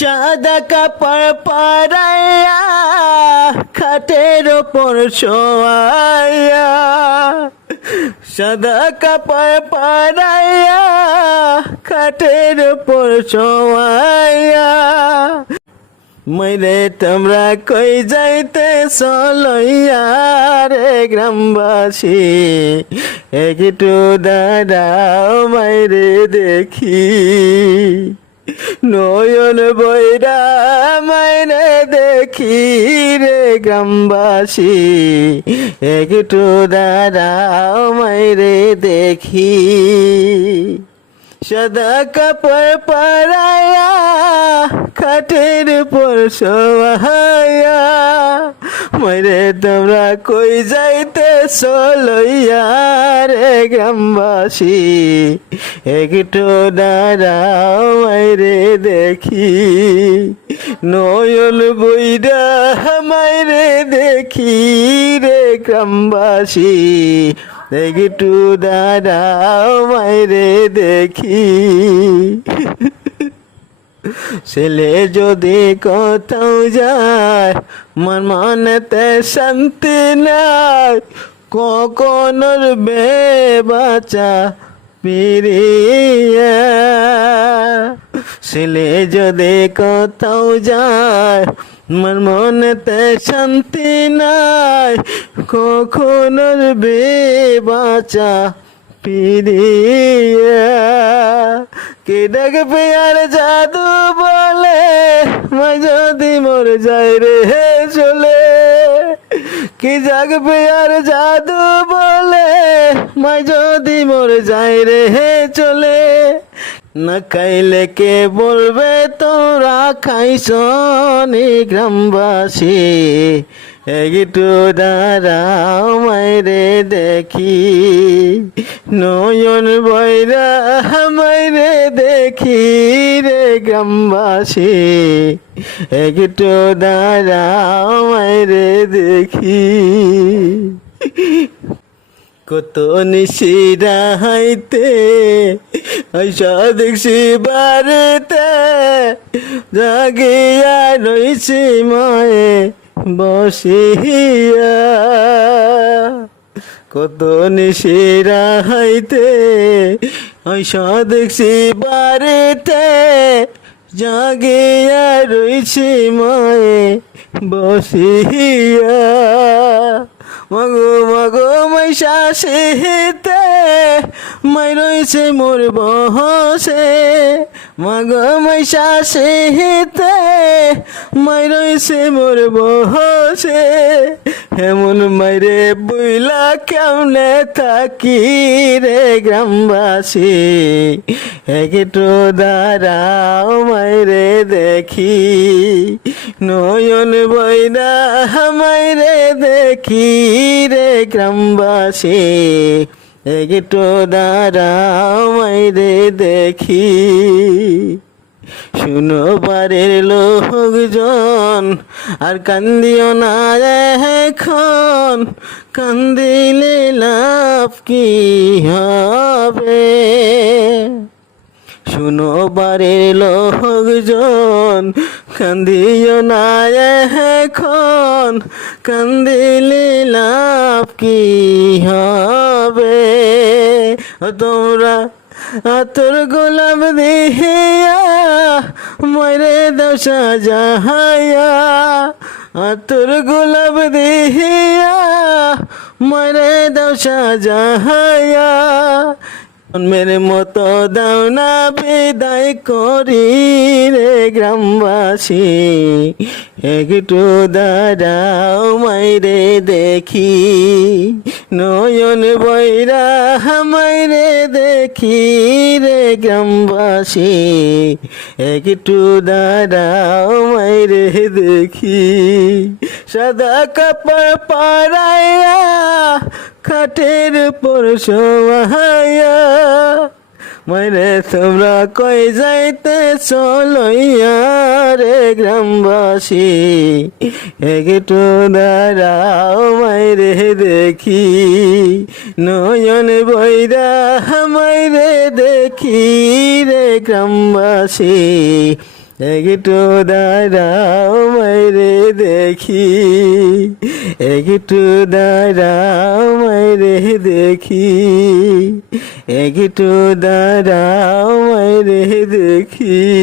সাদা কাপড় পাড়াইয়া খাটের ওপর শোয়াইয়া সাদা কাপড় পাড়াইয়া খাটের ওপর শোয়াইয়া। মরে তোমরা কই যাইতে সলইয়া রে গ্রামবাসী? একটু দাঁড়াও মাইরে দেখি। নয়ন বৈরা মাইনে দেখি রে গ্রামবাসী। একটু দাঁড়াও মাইরে দেখি। সদা কাপড় পাড়ায়া খাটের পর সোহায়া মরে তোমরা কই যাইতে সলইয়া রে গ্রামবাসী? একটু দাঁড়াও মাইরে দেখি। নয়ন বইরা মাইরে দেখি রে গ্রামবাসী। একটু দাঁড়াও মাইরে দেখি। ছেলে যদি কোথাও যায়, মন মনেতে শান্তি নাই। কখনোর বে বাচ্চা পিরিয়া। ছেলে যদি কোথাও যায়, মন মনেতে শান্তি নাই। কখনোর বে পিরিয়া। কে ডাকবে আর জাদু বলে? মা যদি মর যায় রে, হে চলে। কি জাগবে আর জাদু বলে? মা যদি মর যায় রে, হে চলে। না খাইলে কে বলবে, তোরা খাইছ নি গ্রামবাসী? একটু দাঁড়াও, মাইরে দেখি। নয়ন বৈরা, মাইরে দেখি রে গ্রামবাসী। একটু দাঁড়াও, মাইরে দেখি। কত নিশিরা হাইতে, আইসা দেখছি বাড়িতে। জাগিয়া রইছি মায়ে। বসিয়া কত নিশিরা হাইতে আইসা দেখছি বাড়িতে জাগিয়া রইছি মায়ে বসিয়া। মগো মগো মাই রইছে মোর বহসে। মগো শাসিতে মাই রইছে মোর বহসে। হেমন মাইরে বুইলা কেমনে থাকি রে গ্রামবাসী। একটু দাঁড়াও মাইরে দেখি। নয়ন বৈরা বইনা মাইরে দেখি রে গ্রামবাসী। একটু দাঁড়াও মাইরে দেখি। শুনো বারের লোকজন, আর কান্দিও না এখন। কান্দিলে লাভ কি হবে? শুনো বারের লোকজন কান্দিও না এখন, কান্দিলে লাভ কি হবে? তোমরা আতর গোলাপ দিহিয়া মরে দশা যাহায়া আতর গোলাপ দিহিয়া মরে দশা যাহায়া মেরে মতো দাও না বিদায় করি রে গ্রামবাসী। একটু দাঁড়াও, মাইরে দেখি। নয়ন বৈরা মাইরে দেখি রে গ্রামবাসী। একটু দাঁড়াও, মাইরে দেখি। সাদা কাপড় পাড়াইয়া খাটের পর সোহাইয়া মরে তোমরা কই যাইতে চলইয়া রে গ্রামবাসী? একটু দাঁড়াও মাইরে দেখি, নয়ন বৈরা মাইরে দেখি রে গ্রামবাসী। একটু দাঁড়াও মাইরে দেখি। একটু দাঁড়াও মাইরে দেখি। একটু দাঁড়াও মাইরে দেখি।